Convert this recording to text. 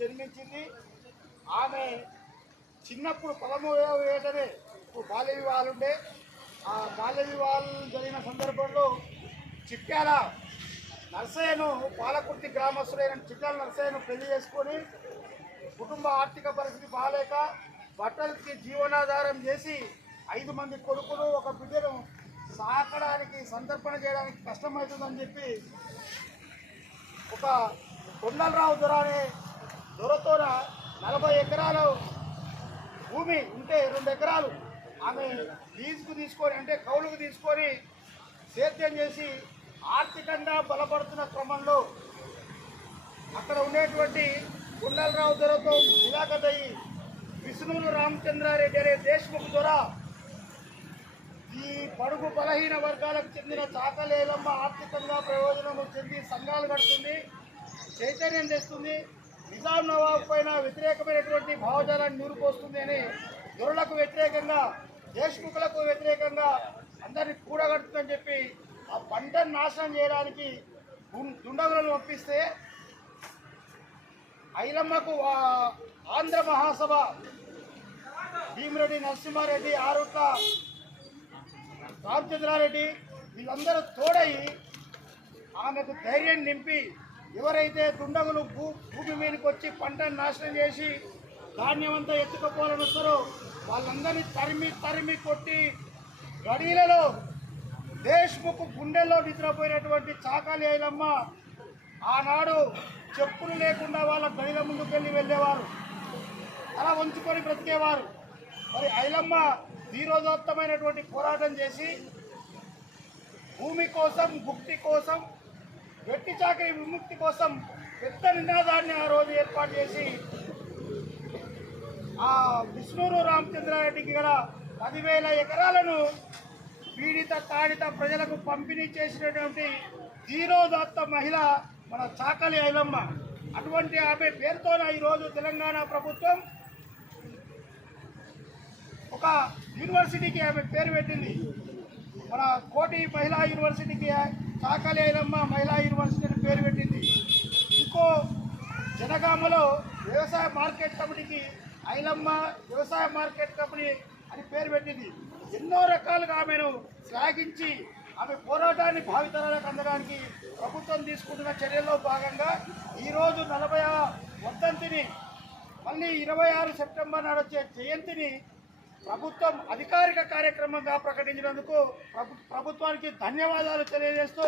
జన్మించింది. ఆమె చిన్నప్పుడు 13వ ఏటనే బాల్య వివాహాలు ఉండే. ఆ బాల్య వివాహాలు జరిగిన సందర్భంలో చిట్యాల నర్సయ్యను, పాలకుర్తి గ్రామస్తుడైన చిట్యాల నర్సయ్యను పెళ్లి చేసుకొని కుటుంబ ఆర్థిక పరిస్థితి బాగాలేక బట్టలకి జీవనాధారం చేసి 5 మంది కొడుకులు, ఒక బిడ్డను సాకడానికి, సంతర్పణ చేయడానికి కష్టమవుతుందని చెప్పి ఒక కొండలరావు దొర అనే దొరతోన 40 ఎకరాలు భూమి ఉంటే 2 ఎకరాలు ఆమె లీజుకు తీసుకొని, అంటే కౌలుకు తీసుకొని సేద్యం చేసి ఆర్థికంగా బలపడుతున్న క్రమంలో అక్కడ ఉండేటువంటి కొండలరావు దొరతో విలాకదయ్యి విష్ణువులు రామచంద్రారెడ్డి అనే దేశ్ముఖ్ దొర ఈ పడుగు బలహీన వర్గాలకు చెందిన చాకలేలమ్మ ఆర్థికంగా ప్రయోజనం చెంది సంఘాలు కడుతుంది, చైతన్యం తెస్తుంది, నిజాం నవాబు పైన వ్యతిరేకమైనటువంటి భావజాలాన్ని నూరుపోస్తుంది అని దొరలకు వ్యతిరేకంగా, దేశ్ముఖులకు వ్యతిరేకంగా అందరినీ కూడగడుతుందని చెప్పి ఆ పంటను నాశనం చేయడానికి దుండగులను పంపిస్తే ఐలమ్మకు ఆంధ్ర మహాసభ భీమిరెడ్డి నరసింహారెడ్డి, ఆరుట్ల రామచంద్రారెడ్డి వీళ్ళందరూ తోడయి ఆమెకు ధైర్యం నింపి, ఎవరైతే దుండగులు భూమి మీదకి వచ్చి పంటను నాశనం చేసి ధాన్యమంతా ఎత్తుకపోవాలని వస్తారో వాళ్ళందరినీ తరిమి కొట్టి గడీలలో దేశ్ముఖ్ గుండెల్లో నిద్రపోయినటువంటి చాకాలి ఐలమ్మ ఆనాడు చెప్పులు లేకుండా వాళ్ళ గడిల ముందుకు వెళ్ళేవారు, అలా ఉంచుకొని బ్రతికేవారు. మరి ఐలమ్మ ధీరోదత్తమైనటువంటి పోరాటం చేసి భూమి కోసం, భుక్తి కోసం, వెట్టి చాకరీ విముక్తి కోసం పెద్ద నినాదాన్ని ఆ రోజు ఏర్పాటు చేసి ఆ విష్ణూరు రామచంద్రారెడ్డికి గల 10,000 ఎకరాలను పీడిత తాడిత ప్రజలకు పంపిణీ చేసినటువంటి ధీరోదత్త మహిళ మన చాకలి ఐలమ్మ. అటువంటి ఆమె పేరుతోన ఈరోజు తెలంగాణ ప్రభుత్వం ఒక యూనివర్సిటీకి ఆమె పేరు పెట్టింది. మన కోటి మహిళా యూనివర్సిటీకి చాకలి ఐలమ్మ మహిళా యూనివర్సిటీ అని పేరు పెట్టింది. ఇంకో జనగామలో వ్యవసాయ మార్కెట్ కమిటీకి ఐలమ్మ వ్యవసాయ మార్కెట్ కమిటీ అని పేరు పెట్టింది. ఎన్నో రకాలుగా ఆమెను శ్లాఘించి ఆమె పోరాటాన్ని భావితరాలకు అందడానికి ప్రభుత్వం తీసుకుంటున్న చర్యల్లో భాగంగా ఈరోజు 40వ వర్ధంతిని, మళ్ళీ 26 సెప్టెంబర్ నాడు వచ్చే జయంతిని ప్రభుత్వం అధికారిక కార్యక్రమంగా ప్రకటించినందుకు ప్రభుత్వానికి ధన్యవాదాలు తెలియజేస్తూ